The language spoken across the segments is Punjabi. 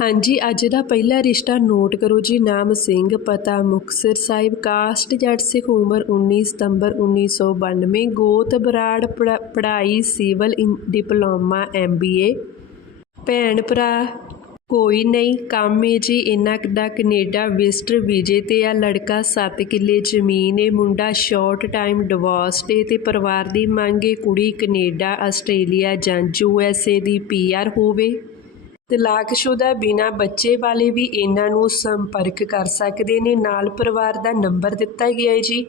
ਹਾਂਜੀ, ਅੱਜ ਦਾ ਪਹਿਲਾ ਰਿਸ਼ਤਾ ਨੋਟ ਕਰੋ ਜੀ। ਨਾਮ ਸਿੰਘ, ਪਤਾ ਮੁਕਤਸਰ ਸਾਹਿਬ, ਕਾਸਟ ਜੱਟ ਸਿੱਖ ਉਮਰ 19 ਸਤੰਬਰ 1992 ਗੋਤ ਬਰਾੜ ਪੜਾ- ਪੜ੍ਹਾਈ, ਸਿਵਲ ਇਨ- ਡਿਪਲੋਮਾ ਐਮਬੀਏ ਭੈਣ ਭਰਾ, ਕੋਈ ਨਹੀਂ, ਕੰਮ ਏ ਜੀ ਇਹਨਾਂ ਦਾ ਕੈਨੇਡਾ ਵਿਜ਼ਟਰ ਵੀਜ਼ੇ ਤੇ ਆ। ਲੜਕਾ 7 ਕਿੱਲੇ, ਜ਼ਮੀਨ ਏ, ਮੁੰਡਾ ਸ਼ਾਰਟ ਟਾਈਮ ਡਿਵੋਰਸਡ ਏ ਤੇ ਪਰਿਵਾਰ ਦੀ ਮੰਗ ਏ, ਕੁੜੀ ਕੈਨੇਡਾ, ਆਸਟ੍ਰੇਲੀਆ ਜਾਂ ਯੂਐਸਏ ਦੀ ਪੀਆਰ ਹੋਵੇ। ਤਲਾਕਸ਼ੁਦਾ ਬਿਨਾ ਬੱਚੇ ਵਾਲੇ ਵੀ ਇਹਨਾਂ ਨੂੰ ਸੰਪਰਕ ਕਰ ਸਕਦੇ ਨੇ। ਨਾਲ ਪਰਿਵਾਰ ਦਾ ਨੰਬਰ ਦਿੱਤਾ ਗਿਆ ਹੈ ਜੀ।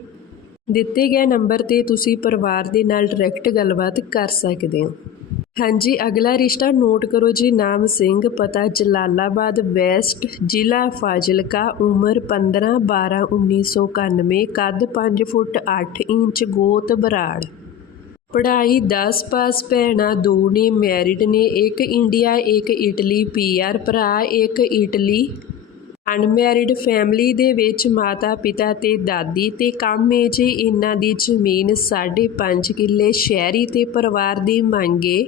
ਦਿੱਤੇ ਗਏ ਨੰਬਰ ਤੇ ਤੁਸੀਂ ਪਰਿਵਾਰ ਦੇ ਨਾਲ ਡਾਇਰੈਕਟ ਗੱਲਬਾਤ ਕਰ ਸਕਦੇ ਹੋ। ਹਾਂਜੀ, ਅਗਲਾ ਰਿਸ਼ਤਾ ਨੋਟ ਕਰੋ ਜੀ। ਨਾਮ ਸਿੰਘ, ਪਤਾ ਜਲਾਲਾਬਾਦ ਵੈਸਟ ਜ਼ਿਲ੍ਹਾ ਫਾਜ਼ਿਲਕਾ, ਉਮਰ 15 12 1991 ਕੱਦ 5 ਫੁੱਟ 8 ਇੰਚ, ਗੋਤ ਬਰਾੜ। ਪੜ੍ਹਾਈ ਦਸ ਪਾਸ ਭੈਣਾਂ ਦੋ ਨੇ, ਮੈਰਿਡ ਨੇ, ਇੱਕ ਇੰਡੀਆ, ਇੱਕ ਇਟਲੀ ਪੀਆਰ ਭਰਾ, ਇੱਕ ਇਟਲੀ। ਅਨਮੈਰਿਡ ਫੈਮਿਲੀ ਦੇ ਵਿੱਚ ਮਾਤਾ ਪਿਤਾ ਤੇ ਦਾਦੀ ਤੇ ਕੰਮ ਹੈ ਜੀ ਇਹਨਾਂ ਦੀ ਜ਼ਮੀਨ 5.5 ਕਿੱਲੇ ਸ਼ਹਿਰੀ ਤੇ ਪਰਿਵਾਰ ਦੀ ਮੰਗੇ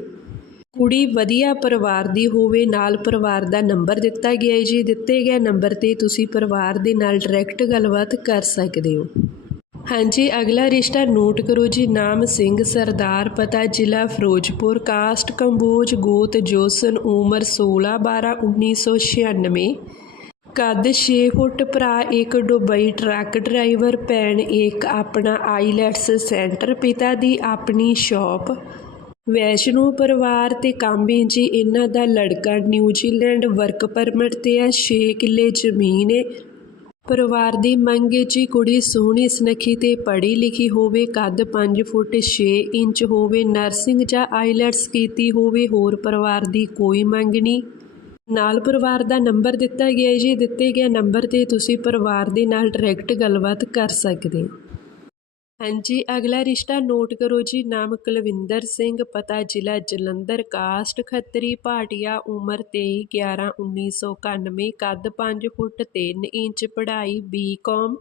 ਕੁੜੀ ਵਧੀਆ ਪਰਿਵਾਰ ਦੀ ਹੋਵੇ, ਨਾਲ ਪਰਿਵਾਰ ਦਾ ਨੰਬਰ ਦਿੱਤਾ ਗਿਆ ਹੈ ਜੀ। ਦਿੱਤੇ ਗਏ ਨੰਬਰ ਤੇ ਤੁਸੀਂ ਪਰਿਵਾਰ ਦੇ ਨਾਲ ਡਾਇਰੈਕਟ ਗੱਲਬਾਤ ਕਰ ਸਕਦੇ ਹੋ। ਹਾਂਜੀ, ਅਗਲਾ ਰਿਸ਼ਤਾ ਨੋਟ ਕਰੋ ਜੀ। ਨਾਮ ਸਿੰਘ, ਸਰਦਾਰ ਪਤਾ, ਜ਼ਿਲ੍ਹਾ ਫਿਰੋਜ਼ਪੁਰ। ਕਾਸਟ ਕੰਬੋਜ, ਗੋਤ, ਜੋਸਨ, ਉਮਰ 16 12 1996 ਕੱਦ 6 ਫੁੱਟ ਭਰਾ, ਇੱਕ ਦੁਬਈ ਟਰੱਕ ਡਰਾਈਵਰ, ਭੈਣ, ਇੱਕ ਆਪਣਾ ਆਈਲੈਟਸ ਸੈਂਟਰ ਪਿਤਾ ਦੀ ਆਪਣੀ ਸ਼ਾਪ। ਵੈਸ਼ਨੂ ਪਰਿਵਾਰ ਤੇ ਕਾਂਬੀ ਜੀ, ਇਹਨਾਂ ਦਾ ਲੜਕਾ ਨਿਊਜ਼ੀਲੈਂਡ ਵਰਕ ਪਰਮਿਟ ਤੇ ਆ 6 ਕਿੱਲੇ ਜ਼ਮੀਨ ਏ। ਪਰਿਵਾਰ ਦੀ ਮੰਗ ਜੀ ਕੁੜੀ ਸੋਹਣੀ, ਸੁਨੱਖੀ ਤੇ ਪੜ੍ਹੀ ਲਿਖੀ ਹੋਵੇ, ਕੱਦ 5 ਫੁੱਟ 6 ਇੰਚ ਹੋਵੇ, ਨਰਸਿੰਗ ਜਾਂ ਆਈਲੈਟਸ ਕੀਤੀ ਹੋਵੇ, ਹੋਰ ਪਰਿਵਾਰ ਦੀ ਕੋਈ ਮੰਗ ਨਹੀਂ। ਨਾਲ ਪਰਿਵਾਰ ਦਾ ਨੰਬਰ ਦਿੱਤਾ ਗਿਆ ਜੀ। ਦਿੱਤੇ ਗਏ ਨੰਬਰ ਤੇ ਤੁਸੀਂ ਪਰਿਵਾਰ ਦੇ ਨਾਲ ਡਾਇਰੈਕਟ ਗੱਲਬਾਤ ਕਰ ਸਕਦੇ ਹੋ। ਹਾਂਜੀ, ਅਗਲਾ ਰਿਸ਼ਤਾ ਨੋਟ ਕਰੋ ਜੀ। ਨਾਮ ਕੁਲਵਿੰਦਰ ਸਿੰਘ, ਪਤਾ ਜ਼ਿਲ੍ਹਾ ਜਲੰਧਰ, ਕਾਸਟ ਖੱਤਰੀ, ਭਾਟੀਆ, ਉਮਰ 23 11 1991 ਕੱਦ 5 ਫੁੱਟ 3 ਇੰਚ, ਪੜ੍ਹਾਈ ਬੀਕਾਮ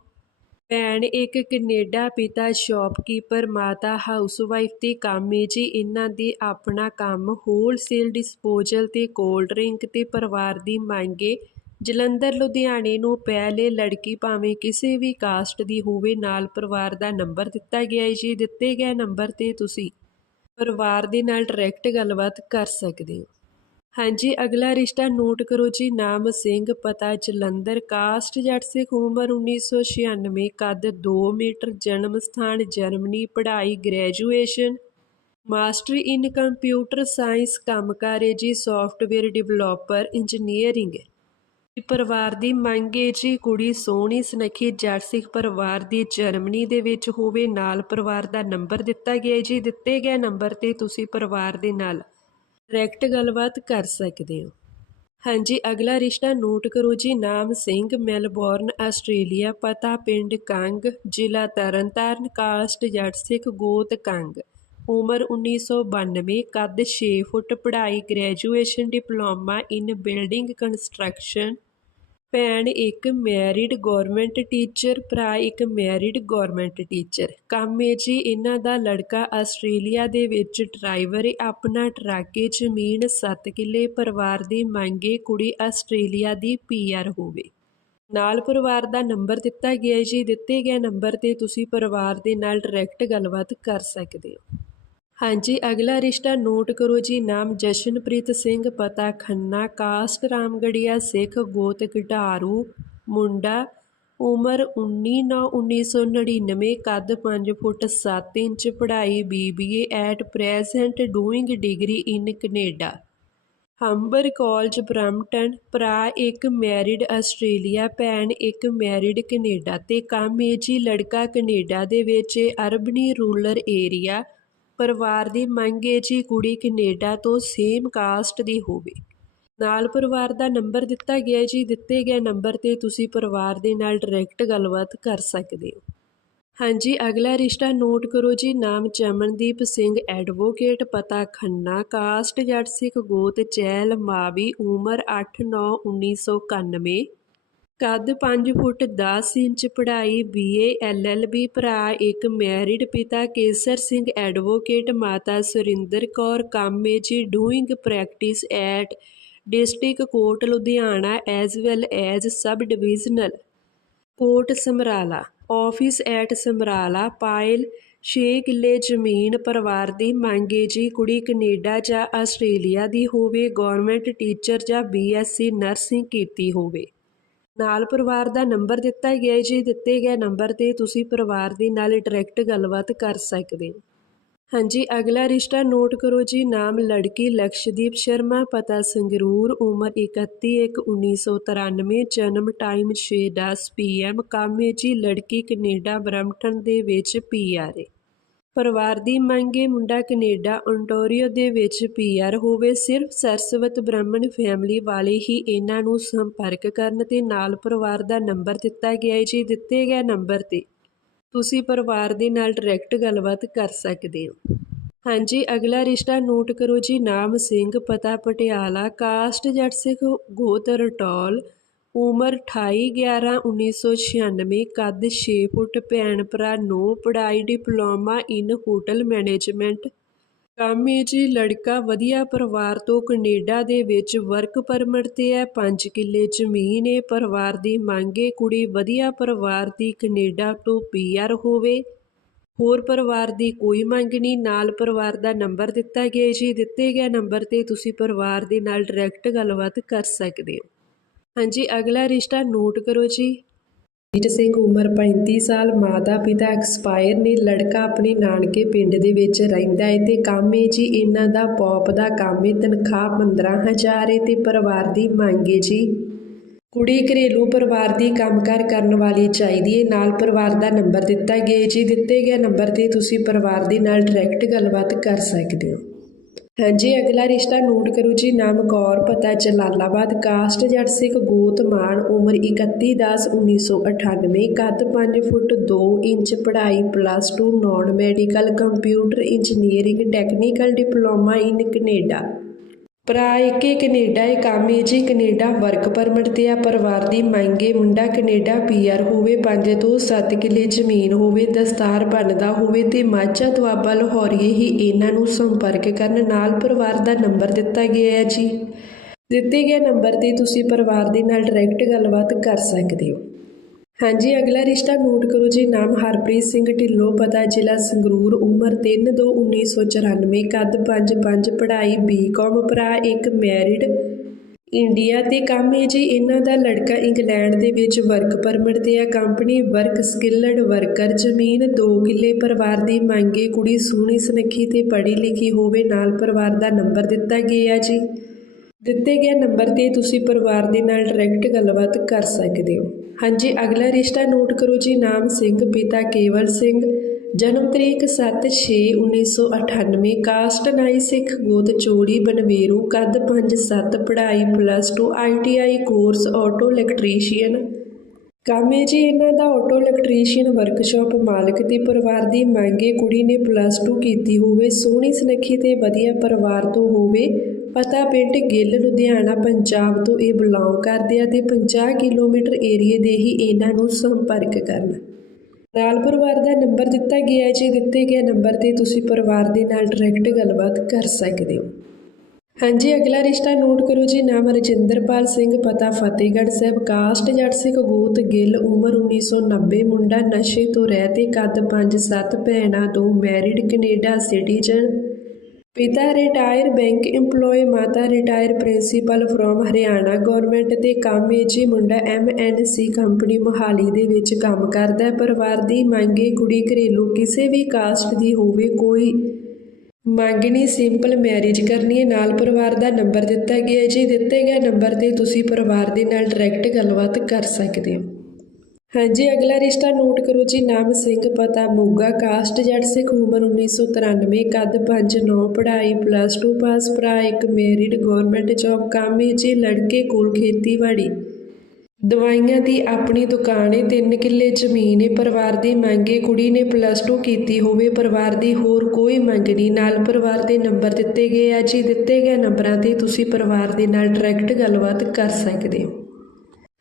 ਭੈਣ ਇੱਕ ਕੈਨੇਡਾ ਪਿਤਾ, ਸ਼ਾਪਕੀਪਰ, ਮਾਤਾ ਹਾਊਸਵਾਈਫ ਤੇ ਕੰਮ ਹੈ ਜੀ। ਇਹਨਾਂ ਦੀ ਆਪਣਾ ਕੰਮ ਹੋਲਸੇਲ ਡਿਸਪੋਜ਼ਲ ਤੇ ਕੋਲਡ ਡਰਿੰਕ ਤੇ ਪਰਿਵਾਰ ਦੀ ਮੰਗੇ ਜਲੰਧਰ, ਲੁਧਿਆਣੇ ਨੂੰ ਪਹਿਲੇ ਲੜਕੀ ਭਾਵੇਂ ਕਿਸੇ ਵੀ ਕਾਸਟ ਦੀ ਹੋਵੇ ਨਾਲ ਪਰਿਵਾਰ ਦਾ ਨੰਬਰ ਦਿੱਤਾ ਗਿਆ ਹੈ ਜੀ। ਦਿੱਤੇ ਗਏ ਨੰਬਰ ਤੇ ਤੁਸੀਂ ਪਰਿਵਾਰ ਦੇ ਨਾਲ ਡਾਇਰੈਕਟ ਗੱਲਬਾਤ ਕਰ ਸਕਦੇ ਹੋ। ਹਾਂਜੀ, ਅਗਲਾ ਰਿਸ਼ਤਾ ਨੋਟ ਕਰੋ ਜੀ। ਨਾਮ ਸਿੰਘ, ਪਤਾ ਜਲੰਧਰ, ਕਾਸਟ ਜੱਟ ਸਿੱਖ ਉਮਰ 1996 ਕੱਦ 2 ਮੀਟਰ, ਜਨਮ ਸਥਾਨ ਜਰਮਨੀ, ਪੜ੍ਹਾਈ graduation, master in computer science, ਕੰਮਕਾਰ ਹੈ ਜੀ, ਸੌਫਟਵੇਅਰ ਡਿਵੈਲਪਰ, ਇੰਜੀਨੀਅਰਿੰਗ। ਪਰਿਵਾਰ ਦੀ ਮੰਗ ਏ ਜੀ ਕੁੜੀ ਸੋਹਣੀ, ਸੁਨੱਖੀ ਜੱਟ ਸਿੱਖ ਪਰਿਵਾਰ ਦੀ ਜਰਮਨੀ ਦੇ ਵਿੱਚ ਹੋਵੇ, ਨਾਲ ਪਰਿਵਾਰ ਦਾ ਨੰਬਰ ਦਿੱਤਾ ਗਿਆ ਜੀ। ਦਿੱਤੇ ਗਏ ਨੰਬਰ ਤੇ ਤੁਸੀਂ ਪਰਿਵਾਰ ਦੇ ਨਾਲ ਡਾਇਰੈਕਟ ਗੱਲਬਾਤ ਕਰ ਸਕਦੇ ਹੋ। ਹਾਂਜੀ, ਅਗਲਾ ਰਿਸ਼ਤਾ ਨੋਟ ਕਰੋ ਜੀ। ਨਾਮ ਸਿੰਘ, ਮੈਲਬੌਰਨ, ਆਸਟ੍ਰੇਲੀਆ, ਪਤਾ ਪਿੰਡ ਕੰਗ, ਜ਼ਿਲ੍ਹਾ ਤਰਨਤਾਰਨ, ਕਾਸਟ ਜੱਟ ਸਿੱਖ ਗੋਤ ਕੰਗ। ਉਮਰ 1992 ਕੱਦ 6 ਫੁੱਟ, ਪੜ੍ਹਾਈ graduation diploma in building construction. ਭੈਣ ਇੱਕ ਮੈਰਿਡ ਗਵਰਨਮੈਂਟ ਟੀਚਰ, ਭਰਾ ਇੱਕ ਮੈਰਿਡ ਗਵਰਨਮੈਂਟ ਟੀਚਰ। ਕੰਮ ਹੈ ਜੀ, ਇਹਨਾਂ ਦਾ ਲੜਕਾ ਆਸਟ੍ਰੇਲੀਆ ਦੇ ਵਿੱਚ ਡਰਾਈਵਰ ਹੈ ਆਪਣਾ ਟਰਾਕੇ, ਜ਼ਮੀਨ 7 ਕਿੱਲੇ, ਪਰਿਵਾਰ ਦੀ ਮੰਗੇ ਕੁੜੀ ਆਸਟ੍ਰੇਲੀਆ ਦੀ ਪੀਆਰ ਹੋਵੇ। ਨਾਲ ਪਰਿਵਾਰ ਦਾ ਨੰਬਰ ਦਿੱਤਾ ਗਿਆ ਜੀ, ਦਿੱਤੇ ਗਏ ਨੰਬਰ ਤੇ ਤੁਸੀਂ ਪਰਿਵਾਰ ਦੇ ਨਾਲ ਡਾਇਰੈਕਟ ਗੱਲਬਾਤ ਕਰ ਸਕਦੇ ਹੋ। ਹਾਂਜੀ, ਅਗਲਾ ਰਿਸ਼ਤਾ ਨੋਟ ਕਰੋ ਜੀ, ਨਾਮ ਜਸ਼ਨਪ੍ਰੀਤ ਸਿੰਘ, ਪਤਾ ਖੰਨਾ, ਕਾਸਟ ਰਾਮਗੜੀਆ, ਸਿੱਖ, ਗੋਤ ਘਟਾਰੂ, ਮੁੰਡਾ, ਉਮਰ 19/9/1999 ਕੱਦ 5 ਫੁੱਟ 7 ਇੰਚ, ਪੜ੍ਹਾਈ BBA at present, doing degree in Canada. Humber college, Brampton, ਭਰਾ ਇੱਕ ਮੈਰਿਡ ਆਸਟ੍ਰੇਲੀਆ, ਭੈਣ ਇੱਕ ਮੈਰਿਡ ਕੈਨੇਡਾ ਤੇ ਕੰਮ ਇਹ ਜੀ ਲੜਕਾ ਕੈਨੇਡਾ ਦੇ ਵਿੱਚ, ਅਰਬਨੀ ਰੂਰਲ ਏਰੀਆ ਪਰਿਵਾਰ ਦੀ ਮੰਗ ਹੈ ਜੀ ਕੁੜੀ ਕੈਨੇਡਾ ਤੋਂ ਸੇਮ ਕਾਸਟ ਦੀ ਹੋਵੇ। ਨਾਲ ਪਰਿਵਾਰ ਦਾ ਨੰਬਰ ਦਿੱਤਾ ਗਿਆ ਜੀ, ਦਿੱਤੇ ਗਏ ਨੰਬਰ ਤੇ ਤੁਸੀਂ ਪਰਿਵਾਰ ਦੇ ਨਾਲ ਡਾਇਰੈਕਟ ਗੱਲਬਾਤ ਕਰ ਸਕਦੇ ਹੋ। ਹਾਂਜੀ, ਅਗਲਾ ਰਿਸ਼ਤਾ ਨੋਟ ਕਰੋ ਜੀ, ਨਾਮ ਚਮਨਦੀਪ ਸਿੰਘ ਐਡਵੋਕੇਟ ਪਤਾ ਖੰਨਾ ਕਾਸਟ ਜੱਟ ਸਿੱਖ, ਗੋਤ, ਚੈਲ, ਮਾਵੀ, ਉਮਰ 8/9/1991 ਕੱਦ 5 ਫੁੱਟ 10 ਇੰਚ ਪੜ੍ਹਾਈ ਬੀਏ ਐਲਐਲਬੀ ਭਰਾ, ਇੱਕ ਮੈਰਿਡ ਪਿਤਾ ਕੇਸਰ ਸਿੰਘ ਐਡਵੋਕੇਟ ਮਾਤਾ ਸੁਰਿੰਦਰ ਕੌਰ, ਕੰਮ ਹੈ ਜੀ doing practice at district court Ludhiana as well as sub divisional court Samrala office at Samrala Payal 6 ਕਿੱਲੇ ਜ਼ਮੀਨ ਪਰਿਵਾਰ ਦੀ ਮੰਗੇ ਜੀ, ਕੁੜੀ ਕੈਨੇਡਾ ਜਾਂ ਆਸਟ੍ਰੇਲੀਆ ਦੀ ਹੋਵੇ ਗਵਰਨਮੈਂਟ ਟੀਚਰ ਜਾਂ ਬੀਐਸਸੀ ਨਰਸਿੰਗ ਕੀਤੀ ਹੋਵੇ। ਨਾਲ ਪਰਿਵਾਰ ਦਾ ਨੰਬਰ ਦਿੱਤਾ ਗਿਆ ਹੈ। ਜੀ ਦਿੱਤੇ ਗਏ ਨੰਬਰ ਤੇ ਤੁਸੀਂ ਪਰਿਵਾਰ ਦੇ ਨਾਲ ਡਾਇਰੈਕਟ ਗੱਲਬਾਤ ਕਰ ਸਕਦੇ ਹੋ। ਹਾਂਜੀ, ਅਗਲਾ ਰਿਸ਼ਤਾ ਨੋਟ ਕਰੋ ਜੀ। ਨਾਮ ਲੜਕੀ ਲਕਸ਼ਦੀਪ ਸ਼ਰਮਾ, ਪਤਾ ਸੰਗਰੂਰ, ਉਮਰ 31/1/1993 ਜਨਮ ਟਾਈਮ 6:10 ਪੀਐਮ ਕੰਮ ਹੈ ਜੀ ਲੜਕੀ ਕੈਨੇਡਾ ਬਰੈਂਪਟਨ ਦੇ ਵਿੱਚ ਪੀਆਰ ਹੈ ਪਰਿਵਾਰ ਦੀ ਮੰਗ ਹੈ ਮੁੰਡਾ ਕੈਨੇਡਾ ontario ਦੇ ਵਿੱਚ ਪੀਆਰ ਹੋਵੇ, ਸਿਰਫ ਸਰਸਵਤ ਬ੍ਰਾਹਮਣ ਫੈਮਿਲੀ ਵਾਲੇ ਹੀ ਇਹਨਾਂ ਨੂੰ ਸੰਪਰਕ ਕਰਨ ਤੇ ਨਾਲ ਪਰਿਵਾਰ ਦਾ ਨੰਬਰ ਦਿੱਤਾ ਗਿਆ ਹੈ ਜੀ, ਦਿੱਤੇ ਗਏ ਨੰਬਰ ਤੇ ਤੁਸੀਂ ਪਰਿਵਾਰ ਦੇ ਨਾਲ ਡਾਇਰੈਕਟ ਗੱਲਬਾਤ ਕਰ ਸਕਦੇ ਹੋ। ਹਾਂਜੀ, ਅਗਲਾ ਰਿਸ਼ਤਾ ਨੋਟ ਕਰੋ ਜੀ। ਨਾਮ ਸਿੰਘ, ਪਤਾ ਪਟਿਆਲਾ ਕਾਸਟ ਜੱਟ ਸਿੱਖ, ਗੋਤ, ਰਟੌਲ ਉਮਰ 28/11/1996 ਕੱਦ ਛੇ ਫੁੱਟ ਭੈਣ ਭਰਾ ਨੌ ਪੜ੍ਹਾਈ ਡਿਪਲੋਮਾ ਇਨ ਹੋਟਲ ਮੈਨੇਜਮੈਂਟ। ਕੰਮ ਹੈ ਜੀ ਲੜਕਾ ਵਧੀਆ ਪਰਿਵਾਰ ਤੋਂ ਕੈਨੇਡਾ ਦੇ ਵਿੱਚ ਵਰਕ ਪਰਮਿਟ ਤੇ ਹੈ 5 ਕਿੱਲੇ ਜ਼ਮੀਨ ਹੈ, ਪਰਿਵਾਰ ਦੀ ਮੰਗ ਹੈ, ਕੁੜੀ ਵਧੀਆ ਪਰਿਵਾਰ ਦੀ ਕੈਨੇਡਾ ਤੋਂ ਪੀਆਰ ਹੋਵੇ। ਹੋਰ ਪਰਿਵਾਰ ਦੀ ਕੋਈ ਮੰਗ ਨਹੀਂ, ਨਾਲ ਪਰਿਵਾਰ ਦਾ ਨੰਬਰ ਦਿੱਤਾ ਗਿਆ ਜੀ, ਦਿੱਤੇ ਗਏ ਨੰਬਰ ਤੇ ਤੁਸੀਂ ਪਰਿਵਾਰ ਦੇ ਨਾਲ ਡਾਇਰੈਕਟ ਗੱਲਬਾਤ ਕਰ ਸਕਦੇ ਹੋ। ਹਾਂਜੀ, ਅਗਲਾ ਰਿਸ਼ਤਾ ਨੋਟ ਕਰੋ ਜੀ। ਜੀਤ ਸਿੰਘ ਉਮਰ 35 ਸਾਲ, ਮਾਤਾ ਪਿਤਾ ਐਕਸਪਾਇਰ ਨੇ, ਲੜਕਾ ਆਪਣੇ ਨਾਨਕੇ ਪਿੰਡ ਦੇ ਵਿੱਚ ਰਹਿੰਦਾ ਹੈ ਤੇ ਕੰਮ ਹੈ ਜੀ, ਇਹਨਾਂ ਦਾ ਪੌਪ ਦਾ ਕੰਮ ਹੈ, ਤਨਖਾਹ 15000 ਹੈ ਤੇ ਪਰਿਵਾਰ ਦੀ ਮੰਗ ਹੈ ਜੀ। ਕੁੜੀ ਘਰੇਲੂ ਪਰਿਵਾਰ ਦੀ ਕੰਮਕਾਰ ਕਰਨ ਵਾਲੀ ਚਾਹੀਦੀ ਹੈ, ਨਾਲ ਪਰਿਵਾਰ ਦਾ ਨੰਬਰ ਦਿੱਤਾ ਗਿਆ ਜੀ। ਦਿੱਤੇ ਗਏ ਨੰਬਰ ਤੇ ਤੁਸੀਂ ਪਰਿਵਾਰ ਦੇ ਨਾਲ ਡਾਇਰੈਕਟ ਗੱਲਬਾਤ ਕਰ ਸਕਦੇ ਹੋ। ਹਾਂਜੀ, ਅਗਲਾ ਰਿਸ਼ਤਾ ਨੋਟ ਕਰੋ ਜੀ, ਨਾਮ ਗੌਰ ਪਤਾ ਜਲਾਲਾਬਾਦ, ਕਾਸਟ ਜੱਟ ਸਿੱਖ ਗੋਤ ਮਾਨ, ਉਮਰ 31/10/1998 ਕੱਦ 5 ਫੁੱਟ 2 ਇੰਚ, ਪੜ੍ਹਾਈ plus 2 non medical computer engineering technical diploma in Canada ਭਰਾ ਇੱਕ ਹੀ ਕੈਨੇਡਾ ਇਹ ਜੀ ਕੈਨੇਡਾ ਵਰਕ ਪਰਮਿਟ ਤੇ ਆ, ਪਰਿਵਾਰ ਦੀ ਮੰਗੇ ਮੁੰਡਾ ਕੈਨੇਡਾ, ਪੀਆਰ ਹੋਵੇ 5 ਤੋਂ 7 ਕਿੱਲੇ ਜ਼ਮੀਨ ਹੋਵੇ, ਦਸਤਾਰ ਬਣਦਾ ਹੋਵੇ ਤੇ ਮਾਝਾ ਦੁਆਬਾ ਲਾਹੌਰੀਏ ਹੀ ਇਹਨਾਂ ਨੂੰ ਸੰਪਰਕ ਕਰਨ ਨਾਲ ਪਰਿਵਾਰ ਦਾ ਨੰਬਰ ਦਿੱਤਾ ਗਿਆ ਹੈ ਜੀ। ਦਿੱਤੇ ਗਏ ਨੰਬਰ ਤੇ ਤੁਸੀਂ ਪਰਿਵਾਰ ਦੇ ਨਾਲ ਡਾਇਰੈਕਟ ਗੱਲਬਾਤ ਕਰ ਸਕਦੇ ਹੋ। ਹਾਂਜੀ, ਅਗਲਾ ਰਿਸ਼ਤਾ ਨੋਟ ਕਰੋ ਜੀ। ਨਾਮ ਹਰਪ੍ਰੀਤ ਸਿੰਘ ਢਿੱਲੋਂ, ਪਤਾ ਜ਼ਿਲ੍ਹਾ ਸੰਗਰੂਰ, ਉਮਰ 3/2/1994 ਕੱਦ 5-5 ਪੜ੍ਹਾਈ ਬੀਕਾਮ ਭਰਾ ਇੱਕ ਮੈਰਿਡ ਇੰਡੀਆ ਤੇ ਕੰਮ ਹੈ ਜੀ। ਇਹਨਾਂ ਦਾ ਲੜਕਾ ਇੰਗਲੈਂਡ ਦੇ ਵਿੱਚ ਵਰਕ ਪਰਮਿਟ ਤੇ ਆ ਕੰਪਨੀ ਵਰਕ ਸਕਿਲਡ ਵਰਕਰ ਜ਼ਮੀਨ 2 ਕਿੱਲੇ, ਪਰਿਵਾਰ ਦੀ ਮੰਗੇ ਕੁੜੀ ਸੋਹਣੀ, ਸੁਨੱਖੀ ਤੇ ਪੜ੍ਹੀ ਲਿਖੀ ਹੋਵੇ, ਨਾਲ ਪਰਿਵਾਰ ਦਾ ਨੰਬਰ ਦਿੱਤਾ ਗਿਆ ਜੀ। ਦਿੱਤੇ ਗਏ ਨੰਬਰ ਤੇ ਤੁਸੀਂ ਪਰਿਵਾਰ ਦੇ ਨਾਲ ਡਾਇਰੈਕਟ ਗੱਲਬਾਤ ਕਰ ਸਕਦੇ ਹੋ। ਹਾਂਜੀ, ਅਗਲਾ ਰਿਸ਼ਤਾ ਨੋਟ ਕਰੋ ਜੀ, ਨਾਮ ਸਿੰਘ, ਪਿਤਾ ਕੇਵਲ ਸਿੰਘ, ਜਨਮ ਤਰੀਕ 7/6/1998 ਕਾਸਟ ਨਾਈ ਸਿੱਖ, ਗੋਤ ਚੋੜੀ ਬਨਵੇਰੂ, ਕੱਦ 5-7 ਪੜ੍ਹਾਈ plus 2 ITI course auto electrician ਕੰਮ ਹੈ ਜੀ, ਇਹਨਾਂ ਦਾ ਆਟੋ ਇਲੈਕਟ੍ਰੀਸ਼ੀਅਨ ਵਰਕਸ਼ਾਪ ਮਾਲਕ ਤੇ ਪਰਿਵਾਰ ਦੀ ਮੰਗੇ ਕੁੜੀ ਨੇ ਪਲੱਸ 2 ਕੀਤੀ ਹੋਵੇ, ਸੋਹਣੀ ਸੁਨੱਖੀ ਤੇ ਵਧੀਆ ਪਰਿਵਾਰ ਤੋਂ ਹੋਵੇ ਪਤਾ ਪਿੰਡ ਗਿੱਲ, ਲੁਧਿਆਣਾ, ਪੰਜਾਬ ਤੋਂ ਇਹ ਬਿਲੋਂਗ ਕਰਦੇ ਆ ਤੇ 50 ਕਿਲੋਮੀਟਰ ਏਰੀਏ ਦੇ ਹੀ ਇਹਨਾਂ ਨੂੰ ਸੰਪਰਕ ਕਰਨਾ। ਨਾਲ ਪਰਿਵਾਰ ਦਾ ਨੰਬਰ ਦਿੱਤਾ ਗਿਆ ਹੈ। ਜੀ ਦਿੱਤੇ ਗਏ ਨੰਬਰ ਤੇ ਤੁਸੀਂ ਪਰਿਵਾਰ ਦੇ ਨਾਲ ਡਾਇਰੈਕਟ ਗੱਲਬਾਤ ਕਰ ਸਕਦੇ ਹੋ। ਹਾਂਜੀ, ਅਗਲਾ ਰਿਸ਼ਤਾ ਨੋਟ ਕਰੋ। ਜੀ, ਨਾਮ ਰਜਿੰਦਰਪਾਲ ਸਿੰਘ, ਪਤਾ ਫਤਿਹਗੜ੍ਹ ਸਾਹਿਬ, ਕਾਸਟ ਜੱਟ ਸਿੱਖ ਗੋਤ ਗਿੱਲ, ਉਮਰ 1990 ਮੁੰਡਾ ਨਸ਼ੇ ਤੋਂ ਰਹਿ ਰਹਿਤੇ ਕੱਦ 5-7 ਭੈਣਾਂ ਤੋਂ ਮੈਰਿਡ ਕੈਨੇਡਾ ਸਿਟੀਜ਼ਨ ਪਿਤਾ ਰਿਟਾਇਰ ਬੈਂਕ EMPLOYE ਮਾਤਾ retire principal from Haryana. Government ਤੇ ਕੰਮ ਮੁੰਡਾ ਜੀ ਐਂਡ ਸੀ ਕੰਪਨੀ ਮੋਹਾਲੀ ਦੇ ਵਿੱਚ ਕੰਮ ਕਰਦਾ ਹੈ। ਪਰਿਵਾਰ ਦੀ ਮੰਗੇ ਕੁੜੀ ਘਰੇਲੂ ਕਿਸੇ ਵੀ ਕਾਸਟ ਦੀ ਹੋਵੇ, ਕੋਈ ਮੰਗਣੀ ਸਿੰਪਲ ਮੈਰਿਜ ਕਰਨੀ ਹੈ। ਨਾਲ ਪਰਿਵਾਰ ਦਾ ਨੰਬਰ ਦਿੱਤਾ ਗਿਆ ਜੀ। ਦਿੱਤੇ ਗਏ ਨੰਬਰ ਤੇ ਤੁਸੀਂ ਪਰਿਵਾਰ ਦੇ ਨਾਲ ਡਾਇਰੈਕਟ ਗੱਲਬਾਤ ਕਰ ਸਕਦੇ ਹੋ। ਹਾਂਜੀ, ਅਗਲਾ ਰਿਸ਼ਤਾ ਨੋਟ ਕਰੋ ਜੀ, ਨਾਮ ਸਿੰਘ, ਪਤਾ ਮੋਗਾ, ਕਾਸਟ ਜੱਟ, ਸਿੱਖ ਉਮਰ 1993 ਕੱਦ 5'9 ਪੜ੍ਹਾਈ ਪਲੱਸ 2 ਪਾਸ ਭਰਾ ਇੱਕ ਮੈਰਿਡ ਗਵਰਨਮੈਂਟ ਜੌਬ ਕੰਮ ਹੈ ਜੀ, ਲੜਕੇ ਕੋਲ ਖੇਤੀਬਾੜੀ। ਦਵਾਈਆਂ ਦੀ ਆਪਣੀ ਦੁਕਾਨ ਹੈ, ਤਿੰਨ ਕਿੱਲੇ ਜ਼ਮੀਨ ਹੈ, ਪਰਿਵਾਰ ਦੀ ਮੰਗ ਹੈ, ਕੁੜੀ ਨੇ ਪਲੱਸ 2 ਕੀਤੀ ਹੋਵੇ, ਪਰਿਵਾਰ ਦੀ ਹੋਰ ਕੋਈ ਮੰਗ ਨਹੀਂ। ਨਾਲ ਪਰਿਵਾਰ ਦੇ ਨੰਬਰ ਦਿੱਤੇ ਗਏ ਆ ਜੀ, ਦਿੱਤੇ ਗਏ ਨੰਬਰਾਂ ਤੇ ਤੁਸੀਂ ਪਰਿਵਾਰ ਦੇ ਨਾਲ ਡਾਇਰੈਕਟ ਗੱਲਬਾਤ ਕਰ ਸਕਦੇ ਹੋ।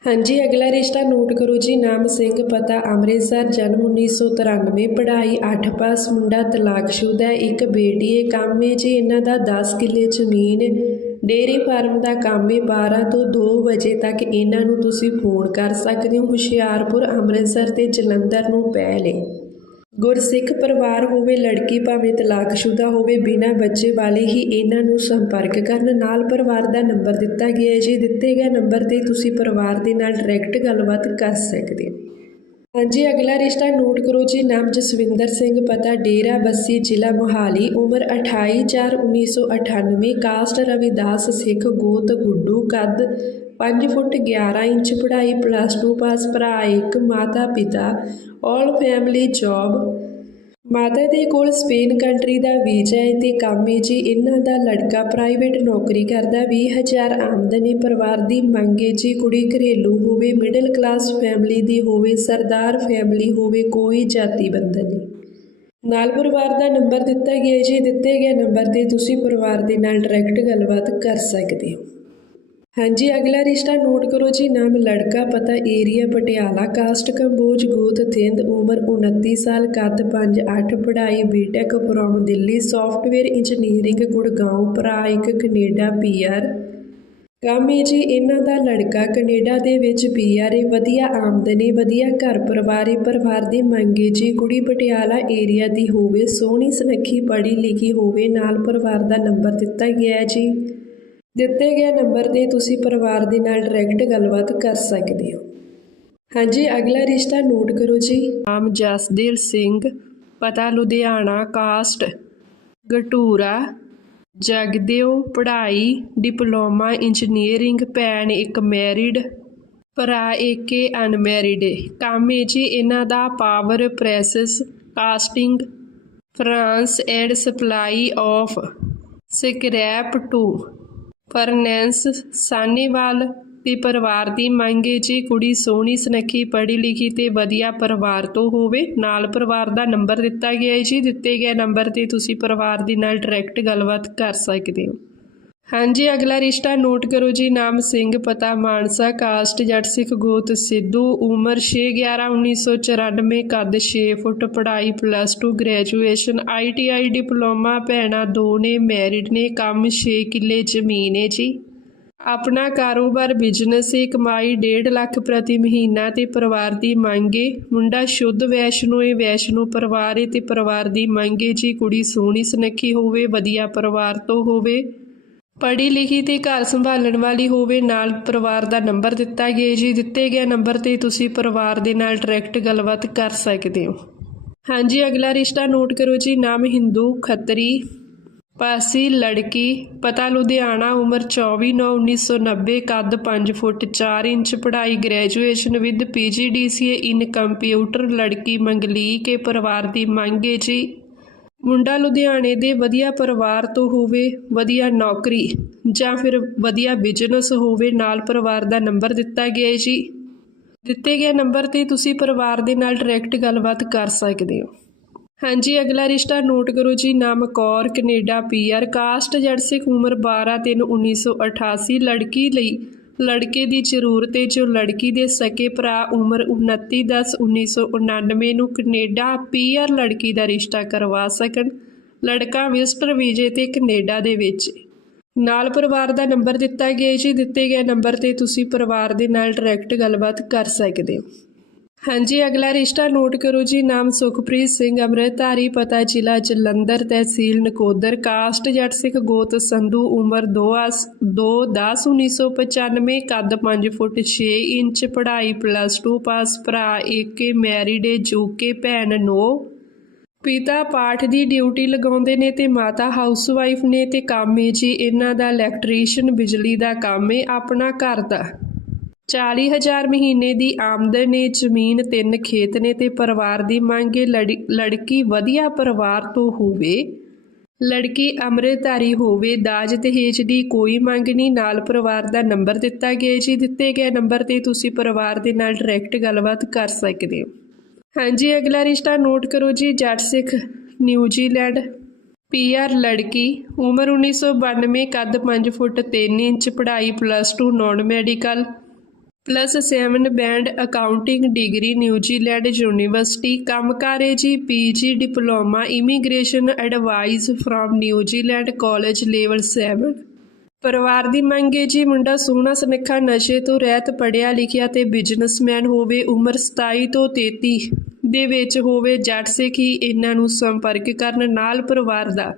ਹਾਂਜੀ, ਅਗਲਾ ਰਿਸ਼ਤਾ ਨੋਟ ਕਰੋ ਜੀ। ਨਾਮ ਸਿੰਘ, ਪਤਾ ਅੰਮ੍ਰਿਤਸਰ, ਜਨਮ 1993 ਪੜ੍ਹਾਈ 8 ਪਾਸ, ਮੁੰਡਾ ਤਲਾਕਸ਼ੁਦਾ ਇੱਕ ਬੇਟੀ ਹੈ। ਕੰਮ ਹੈ ਜੀ, ਇਹਨਾਂ ਦਾ 10 ਕਿੱਲੇ ਜ਼ਮੀਨ ਹੈ। ਡੇਅਰੀ ਫਾਰਮ ਦਾ ਕੰਮ ਹੈ 12 ਤੋਂ 2 ਵਜੇ ਤੱਕ ਇਹਨਾਂ ਨੂੰ ਤੁਸੀਂ ਫੋਨ ਕਰ ਸਕਦੇ ਹੋ। ਹੁਸ਼ਿਆਰਪੁਰ, ਅੰਮ੍ਰਿਤਸਰ ਤੇ ਜਲੰਧਰ ਨੂੰ ਪਹਿਲੇ। ਗੁਰਸਿੱਖ ਪਰਿਵਾਰ ਹੋਵੇ, ਲੜਕੀ ਭਾਵੇਂ ਤਲਾਕਸ਼ੁਦਾ ਹੋਵੇ, ਬਿਨਾਂ ਬੱਚੇ ਵਾਲੇ ਹੀ ਇਹਨਾਂ ਨੂੰ ਸੰਪਰਕ ਕਰਨ। ਨਾਲ ਪਰਿਵਾਰ ਦਾ ਨੰਬਰ ਦਿੱਤਾ ਗਿਆ ਹੈ। ਜੀ ਦਿੱਤੇ ਗਏ ਨੰਬਰ ਤੇ ਤੁਸੀਂ ਪਰਿਵਾਰ ਦੇ ਨਾਲ ਡਾਇਰੈਕਟ ਗੱਲਬਾਤ ਕਰ ਸਕਦੇ ਹੋ। ਹਾਂਜੀ, ਅਗਲਾ ਰਿਸ਼ਤਾ ਨੋਟ ਕਰੋ ਜੀ, ਨਾਮ ਜਸਵਿੰਦਰ ਸਿੰਘ, ਪਤਾ ਡੇਰਾ ਬੱਸੀ, ਜ਼ਿਲ੍ਹਾ ਮੋਹਾਲੀ, ਉਮਰ 28/4/1998 ਕਾਸਟ ਰਵਿਦਾਸ ਸਿੱਖ, ਗੋਤ ਗੁੱਡੂ, ਕੱਦ 5 ਫੁੱਟ 11 ਇੰਚ, ਪੜ੍ਹਾਈ ਪਲੱਸ 2 ਪਾਸ ਭਰਾ ਇੱਕ ਮਾਤਾ ਪਿਤਾ ਆਲ ਫੈਮਿਲੀ ਜੌਬ ਮਾਤਾ ਦੇ ਕੋਲ ਸਪੇਨ ਕੰਟਰੀ ਦਾ ਵੀਜ਼ਾ ਹੈ ਤੇ ਕੰਮ ਹੈ ਜੀ ਇਹਨਾਂ ਦਾ ਲੜਕਾ ਪ੍ਰਾਈਵੇਟ ਨੌਕਰੀ ਕਰਦਾ 20000 ਆਮਦਨੀ ਪਰਿਵਾਰ ਦੀ ਮੰਗ ਹੈ। ਜੀ ਕੁੜੀ ਘਰੇਲੂ ਹੋਵੇ ਮਿਡਲ ਕਲਾਸ ਫੈਮਿਲੀ ਦੀ ਹੋਵੇ, ਸਰਦਾਰ ਫੈਮਿਲੀ ਹੋਵੇ, ਕੋਈ ਜਾਤੀ ਬੰਧਨ ਨਹੀਂ। ਨਾਲ ਪਰਿਵਾਰ ਦਾ ਨੰਬਰ ਦਿੱਤਾ ਗਿਆ ਜੀ ਦਿੱਤੇ ਗਏ ਨੰਬਰ ਤੇ ਤੁਸੀਂ ਪਰਿਵਾਰ ਦੇ ਨਾਲ ਡਾਇਰੈਕਟ ਗੱਲਬਾਤ ਕਰ ਸਕਦੇ ਹੋ। ਹਾਂਜੀ, ਅਗਲਾ ਰਿਸ਼ਤਾ ਨੋਟ ਕਰੋ ਜੀ। ਨਾਮ ਲੜਕਾ, ਪਤਾ ਏਰੀਆ, ਪਟਿਆਲਾ, ਕਾਸਟ, ਕੰਬੋਜ, ਗੋਤ, ਥਿੰਦ, ਉਮਰ 29 ਸਾਲ, ਕੱਦ 5'8 ਪੜ੍ਹਾਈ, BTech, from Delhi, software engineering Gurgaon ਭਰਾ ਇੱਕ ਕੈਨੇਡਾ, ਪੀਆਰ। ਕੰਮ ਹੈ ਜੀ, ਇਹਨਾਂ ਦਾ ਲੜਕਾ ਕੈਨੇਡਾ ਦੇ ਵਿੱਚ ਪੀਆਰ ਹੈ ਵਧੀਆ ਆਮਦਨੀ, ਵਧੀਆ ਘਰ ਪਰਿਵਾਰ ਹੈ ਪਰਿਵਾਰ ਦੀ ਮੰਗ ਮੰਗੇ ਜੀ, ਕੁੜੀ ਪਟਿਆਲਾ ਏਰੀਆ ਦੀ ਹੋਵੇ, ਸੋਹਣੀ, ਸੁਨੱਖੀ ਪੜ੍ਹੀ ਲਿਖੀ ਹੋਵੇ, ਨਾਲ ਪਰਿਵਾਰ ਦਾ ਨੰਬਰ ਦਿੱਤਾ ਗਿਆ ਹੈ ਜੀ। ਦਿੱਤੇ ਗਏ ਨੰਬਰ ਤੇ ਤੁਸੀਂ ਪਰਿਵਾਰ ਦੇ ਨਾਲ ਡਾਇਰੈਕਟ ਗੱਲਬਾਤ ਕਰ ਸਕਦੇ ਹੋ। ਹਾਂਜੀ, ਅਗਲਾ ਰਿਸ਼ਤਾ ਨੋਟ ਕਰੋ ਜੀ। ਨਾਮ ਜਸਦੇਵ ਸਿੰਘ, ਪਤਾ ਲੁਧਿਆਣਾ, ਕਾਸਟ। ਗਟੂਰਾ ਜਗਦੇਵ ਪੜ੍ਹਾਈ, ਡਿਪਲੋਮਾ, ਇੰਜੀਨੀਅਰਿੰਗ, ਭੈਣ ਇੱਕ ਮੈਰਿਡ, ਭਰਾ ਏਕੇ ਅਨਮੈਰਿਡ। ਕੰਮ ਹੈ ਜੀ ਇਹਨਾਂ ਦਾ power presses, casting, furnace and supply of scrap to. Furnace Saniwal ਤੇ ਪਰਿਵਾਰ ਦੀ ਮੰਗ ਹੈ ਜੀ ਕੁੜੀ ਸੋਹਣੀ ਸੁਨੱਖੀ, ਪੜ੍ਹੀ ਲਿਖੀ ਤੇ ਵਧੀਆ ਪਰਿਵਾਰ ਤੋਂ ਹੋਵੇ, ਨਾਲ ਪਰਿਵਾਰ ਦਾ ਨੰਬਰ ਦਿੱਤਾ ਗਿਆ ਹੈ ਜੀ। ਦਿੱਤੇ ਗਏ ਨੰਬਰ ਤੇ ਤੁਸੀਂ ਪਰਿਵਾਰ ਦੇ ਨਾਲ ਡਾਇਰੈਕਟ ਗੱਲਬਾਤ ਕਰ ਸਕਦੇ ਹੋ। ਹਾਂਜੀ, ਅਗਲਾ ਰਿਸ਼ਤਾ ਨੋਟ ਕਰੋ ਜੀ। ਨਾਮ ਸਿੰਘ, ਪਤਾ ਮਾਨਸਾ, ਕਾਸਟ, ਜੱਟ ਸਿੱਖ, ਗੋਤ, ਸਿੱਧੂ, ਉਮਰ 6/11/1994 ਕੱਦ 6 ਫੁੱਟ, ਪੜ੍ਹਾਈ ਪਲੱਸ 2 ਗ੍ਰੈਜੂਏਸ਼ਨ ਆਈਟੀਆਈ ਡਿਪਲੋਮਾ, ਭੈਣਾਂ ਦੋ ਨੇ ਮੈਰਿਡ ਨੇ, ਕੰਮ 6 ਕਿੱਲੇ ਜ਼ਮੀਨ ਹੈ ਜੀ। ਆਪਣਾ ਕਾਰੋਬਾਰ ਬਿਜ਼ਨਸ ਹੈ, ਕਮਾਈ 1.5 ਲੱਖ ਪ੍ਰਤੀ ਮਹੀਨਾ ਤੇ ਪਰਿਵਾਰ ਦੀ ਮੰਗ ਹੈ। ਮੁੰਡਾ ਸ਼ੁੱਧ ਵੈਸ਼ਨੋ ਹੈ, ਵੈਸ਼ਨੋ ਪਰਿਵਾਰ ਹੈ ਤੇ ਪਰਿਵਾਰ ਦੀ ਮੰਗ ਹੈ ਜੀ, ਕੁੜੀ ਸੋਹਣੀ ਸੁਨੱਖੀ ਹੋਵੇ, ਵਧੀਆ ਪਰਿਵਾਰ ਤੋਂ ਹੋਵੇ। ਪੜ੍ਹੀ ਲਿਖੀ ਤੇ ਘਰ ਸੰਭਾਲਣ ਵਾਲੀ ਹੋਵੇ, ਨਾਲ ਪਰਿਵਾਰ ਦਾ ਨੰਬਰ ਦਿੱਤਾ ਗਿਆ ਜੀ। ਦਿੱਤੇ ਗਏ ਨੰਬਰ ਤੇ ਤੁਸੀਂ ਪਰਿਵਾਰ ਦੇ ਨਾਲ ਡਾਇਰੈਕਟ ਗੱਲਬਾਤ ਕਰ ਸਕਦੇ ਹੋ। ਹਾਂਜੀ, ਅਗਲਾ ਰਿਸ਼ਤਾ ਨੋਟ ਕਰੋ ਜੀ। ਨਾਮ ਹਿੰਦੂ, ਖੱਤਰੀ, ਪਾਸੀ, ਲੜਕੀ, ਪਤਾ ਲੁਧਿਆਣਾ, ਉਮਰ 24/9/1990 ਕੱਦ 5 ਫੁੱਟ 4 ਇੰਚ, ਪੜ੍ਹਾਈ graduation with PGDCA in computer ਲੜਕੀ ਮੰਗਲੀਕ ਕੇ ਪਰਿਵਾਰ ਦੀ ਮੰਗ ਹੈ ਜੀ। ਮੁੰਡਾ ਲੁਧਿਆਣੇ ਦੇ ਵਧੀਆ ਪਰਿਵਾਰ ਤੋਂ ਹੋਵੇ, ਵਧੀਆ ਨੌਕਰੀ ਜਾਂ ਫਿਰ ਵਧੀਆ ਬਿਜ਼ਨਸ ਹੋਵੇ, ਨਾਲ ਪਰਿਵਾਰ ਦਾ ਨੰਬਰ ਦਿੱਤਾ ਗਿਆ ਹੈ ਜੀ। ਦਿੱਤੇ ਗਏ ਨੰਬਰ ਤੇ ਤੁਸੀਂ ਪਰਿਵਾਰ ਦੇ ਨਾਲ ਡਾਇਰੈਕਟ ਗੱਲਬਾਤ ਕਰ ਸਕਦੇ ਹੋ। ਹਾਂਜੀ, ਅਗਲਾ ਰਿਸ਼ਤਾ ਨੋਟ ਕਰੋ ਜੀ। ਨਾਮ ਕੌਰ, ਕੈਨੇਡਾ ਪੀਆਰ ਕਾਸਟ ਜੜ ਸਿੱਖ ਉਮਰ 12 3 1988 ਲੜਕੀ ਲਈ ਲੜਕੇ ਦੀ ਜ਼ਰੂਰਤ ਹੈ ਜੋ ਲੜਕੀ ਦੇ ਸਕੇ ਭਰਾ ਉਮਰ 29 10 1999 ਨੂੰ ਕੈਨੇਡਾ ਪੀਆਰ ਲੜਕੀ ਦਾ ਰਿਸ਼ਤਾ ਕਰਵਾ ਸਕਣ। ਲੜਕਾ ਵਿਜ਼ਟਰ ਵੀਜ਼ੇ ਤੇ ਕੈਨੇਡਾ ਦੇ ਵਿੱਚ ਨਾਲ ਪਰਿਵਾਰ ਦਾ ਨੰਬਰ ਦਿੱਤਾ ਗਿਆ ਜੀ। ਦਿੱਤੇ ਗਏ ਨੰਬਰ ਤੇ ਤੁਸੀਂ ਪਰਿਵਾਰ ਦੇ ਨਾਲ ਡਾਇਰੈਕਟ ਗੱਲਬਾਤ ਕਰ ਸਕਦੇ ਹੋ। ਹਾਂਜੀ, ਅਗਲਾ ਰਿਸ਼ਤਾ ਨੋਟ ਕਰੋ ਜੀ। ਨਾਮ ਸੁਖਪ੍ਰੀਤ ਸਿੰਘ, ਅੰਮ੍ਰਿਤਧਾਰੀ, ਪਤਾ ਜ਼ਿਲ੍ਹਾ ਜਲੰਧਰ, ਤਹਿਸੀਲ ਨਕੋਦਰ, ਕਾਸਟ ਜੱਟ ਸਿੱਖ ਗੋਤ ਸੰਧੂ, ਉਮਰ 2 2 10 1995 ਕੱਦ 5 ਫੁੱਟ 6 ਇੰਚ, ਪੜ੍ਹਾਈ ਪਲੱਸ 2 ਪਾਸ ਭਰਾ ਏਕੇ ਮੈਰਿਡ ਏ ਜੋਕੇ ਭੈਣ ਨੋ। ਪਿਤਾ ਪਾਠ ਦੀ ਡਿਊਟੀ ਲਗਾਉਂਦੇ ਨੇ ਤੇ ਮਾਤਾ ਹਾਊਸਵਾਈਫ ਨੇ ਤੇ ਕੰਮ ਏ ਜੀ। ਇਹਨਾਂ ਦਾ ਇਲੈਕਟ੍ਰੀਸ਼ੀਅਨ ਬਿਜਲੀ ਦਾ ਕੰਮ ਏ ਆਪਣਾ ਘਰ ਦਾ। 40000 ਮਹੀਨੇ ਦੀ ਆਮਦਨ ਨੇ ਜ਼ਮੀਨ ਤਿੰਨ ਖੇਤ ਨੇ ਤੇ ਪਰਿਵਾਰ ਦੀ ਮੰਗ ਏ, ਲੜੀ- ਲੜਕੀ ਵਧੀਆ ਪਰਿਵਾਰ ਤੋਂ ਹੋਵੇ। ਲੜਕੀ ਅੰਮ੍ਰਿਤਧਾਰੀ ਹੋਵੇ, ਦਾਜ ਦਹੇਜ ਦੀ ਕੋਈ ਮੰਗ ਨਹੀਂ, ਨਾਲ ਪਰਿਵਾਰ ਦਾ ਨੰਬਰ ਦਿੱਤਾ ਗਿਆ ਜੀ। ਦਿੱਤੇ ਗਏ ਨੰਬਰ ਤੇ ਤੁਸੀਂ ਪਰਿਵਾਰ ਦੇ ਨਾਲ ਡਾਇਰੈਕਟ ਗੱਲਬਾਤ ਕਰ ਸਕਦੇ ਹੋ। ਹਾਂਜੀ, ਅਗਲਾ ਰਿਸ਼ਤਾ ਨੋਟ ਕਰੋ ਜੀ। ਜੱਟ ਸਿੱਖ ਨਿਊਜ਼ੀਲੈਂਡ ਪੀਆਰ ਲੜਕੀ, ਉਮਰ 1992 ਕੱਦ 5 ਫੁੱਟ 3 ਇੰਚ, ਪੜ੍ਹਾਈ plus 2 non medical plus 7 band accounting degree New Zealand university, ਕੰਮਕਾਰ ਹੈ ਜੀ, PG diploma, immigration advice from New Zealand college level 7 ਪਰਿਵਾਰ ਦੀ ਮੰਗ ਹੈ ਜੀ, ਮੁੰਡਾ ਸੋਹਣਾ, ਸੁਨੱਖਾ, ਨਸ਼ੇ ਤੋਂ ਰਹਿਤ ਪੜਿਆ ਲਿਖਿਆ ਤੇ ਬਿਜ਼ਨਸਮੈਨ ਹੋਵੇ, ਉਮਰ 27 ਤੋਂ 33 ਦੇ ਵਿੱਚ ਹੋਵੇ, ਜੱਟ ਸਿੱਖ ਹੀ ਇਹਨਾਂ ਨੂੰ ਸੰਪਰਕ ਕਰਨ ਨਾਲ ਪਰਿਵਾਰ ਦਾ।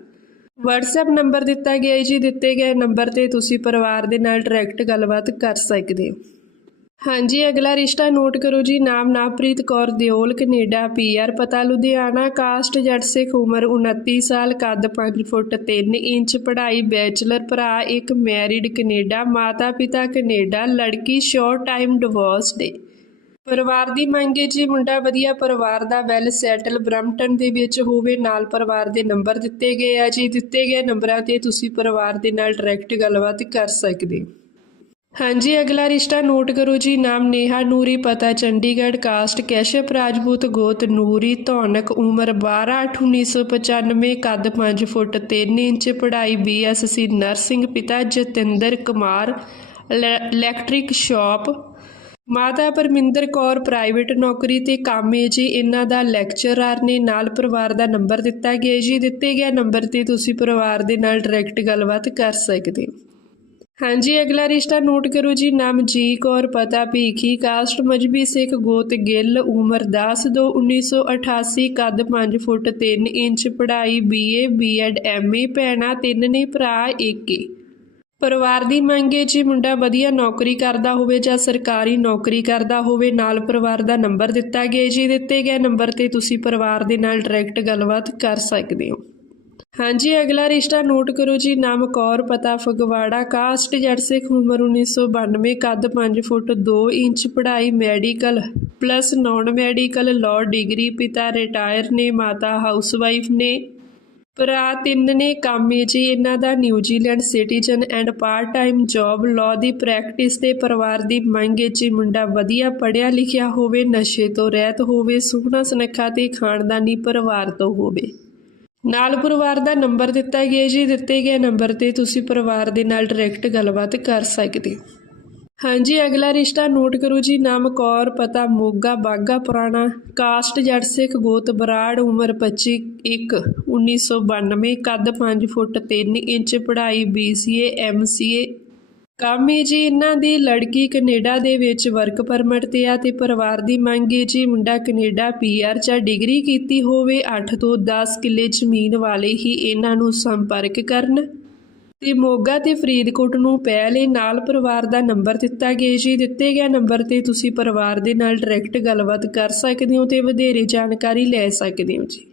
WhatsApp ਨੰਬਰ ਦਿੱਤਾ ਗਿਆ ਹੈ ਜੀ, ਦਿੱਤੇ ਗਏ ਨੰਬਰ ਤੇ ਤੁਸੀਂ ਪਰਿਵਾਰ ਦੇ ਨਾਲ ਡਾਇਰੈਕਟ ਗੱਲਬਾਤ ਕਰ ਸਕਦੇ ਹੋ। ਹਾਂਜੀ, ਅਗਲਾ ਰਿਸ਼ਤਾ ਨੋਟ ਕਰੋ ਜੀ। ਨਾਮ ਨਾਪ੍ਰੀਤ ਕੌਰ ਦਿਓਲ, ਕੈਨੇਡਾ ਪੀਆਰ ਪਤਾ ਲੁਧਿਆਣਾ, ਕਾਸਟ ਜੱਟ ਸਿੱਖ ਉਮਰ 29 ਸਾਲ, ਕੱਦ 5 ਫੁੱਟ 3 ਇੰਚ, ਪੜ੍ਹਾਈ ਬੈਚਲਰ ਭਰਾ, ਇੱਕ ਮੈਰਿਡ ਕੈਨੇਡਾ, ਮਾਤਾ ਪਿਤਾ ਕੈਨੇਡਾ, ਲੜਕੀ ਸ਼ੋਰਟ ਟਾਈਮ ਡਿਵੋਰਸ ਦੇ ਪਰਿਵਾਰ ਦੀ ਮੰਗ ਹੈ ਜੀ, ਮੁੰਡਾ ਵਧੀਆ ਪਰਿਵਾਰ ਦਾ ਵੈਲ ਸੈਟਲ ਬ੍ਰਮਟਨ ਦੇ ਵਿੱਚ ਹੋਵੇ, ਨਾਲ ਪਰਿਵਾਰ ਦੇ ਨੰਬਰ ਦਿੱਤੇ ਗਏ ਆ ਜੀ। ਦਿੱਤੇ ਗਏ ਨੰਬਰਾਂ ਤੇ ਤੁਸੀਂ ਪਰਿਵਾਰ ਦੇ ਨਾਲ ਡਾਇਰੈਕਟ ਗੱਲਬਾਤ ਕਰ ਸਕਦੇ ਹੋ। ਹਾਂਜੀ, ਅਗਲਾ ਰਿਸ਼ਤਾ ਨੋਟ ਕਰੋ ਜੀ। ਨਾਮ ਨੇਹਾ ਨੂਰੀ, ਪਤਾ ਚੰਡੀਗੜ੍ਹ। ਕਾਸਟ ਕੈਸ਼ਪ, ਰਾਜਪੂਤ ਗੋਤ ਨੂਰੀ, ਧੌਨਕ ਉਮਰ 12/8/1995 ਕੱਦ 5 ਫੁੱਟ 3 ਇੰਚ, ਪੜ੍ਹਾਈ ਬੀਐਸਸੀ ਨਰਸਿੰਗ ਪਿਤਾ ਜਤਿੰਦਰ ਕੁਮਾਰ, ਇਲੈ- ਇਲੈਕਟ੍ਰਿਕ ਸ਼ਾਪ। ਮਾਤਾ ਪਰਮਿੰਦਰ ਕੌਰ, ਪ੍ਰਾਈਵੇਟ ਨੌਕਰੀ ਤੇ ਕੰਮ ਹੈ ਜੀ। ਇਹਨਾਂ ਦਾ ਲੈਕਚਰਰ ਨੇ ਨਾਲ ਪਰਿਵਾਰ ਦਾ ਨੰਬਰ ਦਿੱਤਾ ਗਿਆ ਜੀ। ਦਿੱਤੇ ਗਿਆ ਨੰਬਰ ਤੇ ਤੁਸੀਂ ਪਰਿਵਾਰ ਦੇ ਨਾਲ ਡਾਇਰੈਕਟ ਗੱਲਬਾਤ ਕਰ ਸਕਦੇ ਹੋ। ਹਾਂਜੀ, ਅਗਲਾ ਰਿਸ਼ਤਾ ਨੋਟ ਕਰੋ ਜੀ ਨਾਮ ਜੀ ਕੌਰ, ਪਤਾ ਭੀਖੀ, ਕਾਸਟ ਮਜਬੀ ਸਿੱਖ, ਗੋਤ ਗਿੱਲ, ਉਮਰ 10 ਦੋ 1988 ਕੱਦ 5 ਫੁੱਟ 3 ਇੰਚ, ਪੜ੍ਹਾਈ ਬੀਏ, ਬੀਐਡ, ਐਮਏ, ਭੈਣਾ ਤਿੰਨ ਨੇ, ਭਰਾ ਏਕੇ ਪਰਿਵਾਰ ਦੀ ਮੰਗ ਹੈ ਜੀ, ਮੁੰਡਾ ਵਧੀਆ ਨੌਕਰੀ ਕਰਦਾ ਹੋਵੇ ਜਾਂ ਸਰਕਾਰੀ ਨੌਕਰੀ ਕਰਦਾ ਹੋਵੇ, ਨਾਲ ਪਰਿਵਾਰ ਦਾ ਨੰਬਰ ਦਿੱਤਾ ਗਿਆ ਜੀ, ਦਿੱਤੇ ਗਏ ਨੰਬਰ ਤੇ ਤੁਸੀਂ ਪਰਿਵਾਰ ਦੇ ਨਾਲ ਡਾਇਰੈਕਟ ਗੱਲਬਾਤ ਕਰ ਸਕਦੇ ਹੋ। ਹਾਂਜੀ, ਅਗਲਾ ਰਿਸ਼ਤਾ ਨੋਟ ਕਰੋ ਜੀ। ਨਾਮ ਕੌਰ, ਪਤਾ ਫਗਵਾੜਾ, ਕਾਸਟ ਜੱਟ ਸਿੱਖ ਉਮਰ 1992 ਕੱਦ 5 ਫੁੱਟ 2 ਇੰਚ, ਪੜ੍ਹਾਈ medical plus non medical law degree, ਪਿਤਾ ਰਿਟਾਇਰ ਨੇ, ਮਾਤਾ ਹਾਊਸਵਾਈਫ ਨੇ। ਭਰਾ ਤਿੰਨ ਨੇ, ਕੰਮ ਹੈ ਜੀ, ਇਹਨਾਂ ਦਾ New Zealand citizen and part time job law the practice ਤੇ ਪਰਿਵਾਰ ਦੀ ਮੰਗ ਹੈ ਜੀ, ਮੁੰਡਾ ਵਧੀਆ ਪੜਿਆ ਲਿਖਿਆ ਹੋਵੇ, ਨਸ਼ੇ ਤੋਂ ਰਹਿਤ ਹੋਵੇ ਸੁਖਣਾ ਸੁਨੱਖਾ ਤੇ ਖਾਨਦਾਨੀ ਪਰਿਵਾਰ ਤੋਂ ਹੋਵੇ। ਨਾਲ ਪਰਿਵਾਰ ਦਾ ਨੰਬਰ ਦਿੱਤਾ ਗਿਆ ਜੀ, ਦਿੱਤੇ ਗਏ ਨੰਬਰ ਤੇ ਤੁਸੀਂ ਪਰਿਵਾਰ ਦੇ ਨਾਲ ਡਾਇਰੈਕਟ ਗੱਲਬਾਤ ਕਰ ਸਕਦੇ ਹੋ। ਹਾਂਜੀ, ਅਗਲਾ ਰਿਸ਼ਤਾ ਨੋਟ ਕਰੋ ਜੀ, ਨਾਮ ਕੌਰ, ਪਤਾ ਮੋਗਾ ਬਾਗਾ ਪੁਰਾਣਾ, ਕਾਸਟ ਜੱਟ ਸਿੱਖ, ਗੋਤ ਬਰਾੜ, ਉਮਰ 25 1 1992 ਕੱਦ 5 ਫੁੱਟ 3 ਇੰਚ, ਪੜ੍ਹਾਈ BCA MCA ਕੰਮ ਹੈ ਜੀ ਇਹਨਾਂ ਦੀ ਲੜਕੀ ਕੈਨੇਡਾ ਦੇ ਵਿੱਚ ਵਰਕ ਪਰਮਿਟ ਤੇ ਆ ਤੇ ਪਰਿਵਾਰ ਦੀ ਮੰਗ ਹੈ ਜੀ, ਮੁੰਡਾ ਕੈਨੇਡਾ ਪੀਆਰ ਜਾਂ ਡਿਗਰੀ ਕੀਤੀ ਹੋਵੇ 8 ਤੋਂ 10 ਕਿੱਲੇ ਜ਼ਮੀਨ ਵਾਲੇ ਹੀ ਇਹਨਾਂ ਨੂੰ ਸੰਪਰਕ ਕਰਨ। ਤੇ ਮੋਗਾ ਤੇ ਫਰੀਦਕੋਟ ਨੂੰ ਪਹਿਲੇ ਨਾਲ ਪਰਿਵਾਰ ਦਾ ਨੰਬਰ ਦਿੱਤਾ ਗਿਆ ਜੀ। ਦਿੱਤੇ ਗਿਆ ਨੰਬਰ ਤੇ ਤੁਸੀਂ ਪਰਿਵਾਰ ਦੇ ਨਾਲ ਡਾਇਰੈਕਟ ਗੱਲਬਾਤ ਕਰ ਸਕਦੇ ਹੋ ਤੇ ਵਧੇਰੇ ਜਾਣਕਾਰੀ ਲੈ ਸਕਦੇ ਹੋ ਜੀ।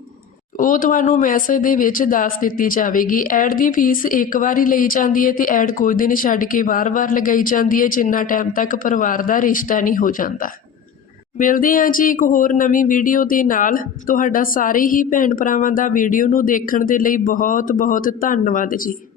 ਉਹ ਤੁਹਾਨੂੰ ਮੈਸੇਜ ਦੇ ਵਿੱਚ ਦੱਸ ਦਿੱਤੀ ਜਾਵੇਗੀ। ਐਡ ਦੀ ਫੀਸ ਇੱਕ ਵਾਰੀ ਲਈ ਜਾਂਦੀ ਹੈ ਤੇ ਐਡ ਕੋਈ ਦਿਨ ਛੱਡ ਕੇ ਵਾਰ-ਵਾਰ ਲਗਾਈ ਜਾਂਦੀ ਹੈ, ਜਿੰਨਾ ਟਾਈਮ ਤੱਕ ਪਰਿਵਾਰ ਦਾ ਰਿਸ਼ਤਾ ਨਹੀਂ ਹੋ ਜਾਂਦਾ। ਮਿਲਦੇ ਹਾਂ ਜੀ ਇੱਕ ਹੋਰ ਨਵੀਂ ਵੀਡੀਓ ਦੇ ਨਾਲ। ਤੁਹਾਡਾ ਸਾਰੇ ਹੀ ਭੈਣ ਭਰਾਵਾਂ ਦਾ ਵੀਡੀਓ ਨੂੰ ਦੇਖਣ ਦੇ ਲਈ ਬਹੁਤ ਬਹੁਤ ਧੰਨਵਾਦ ਜੀ।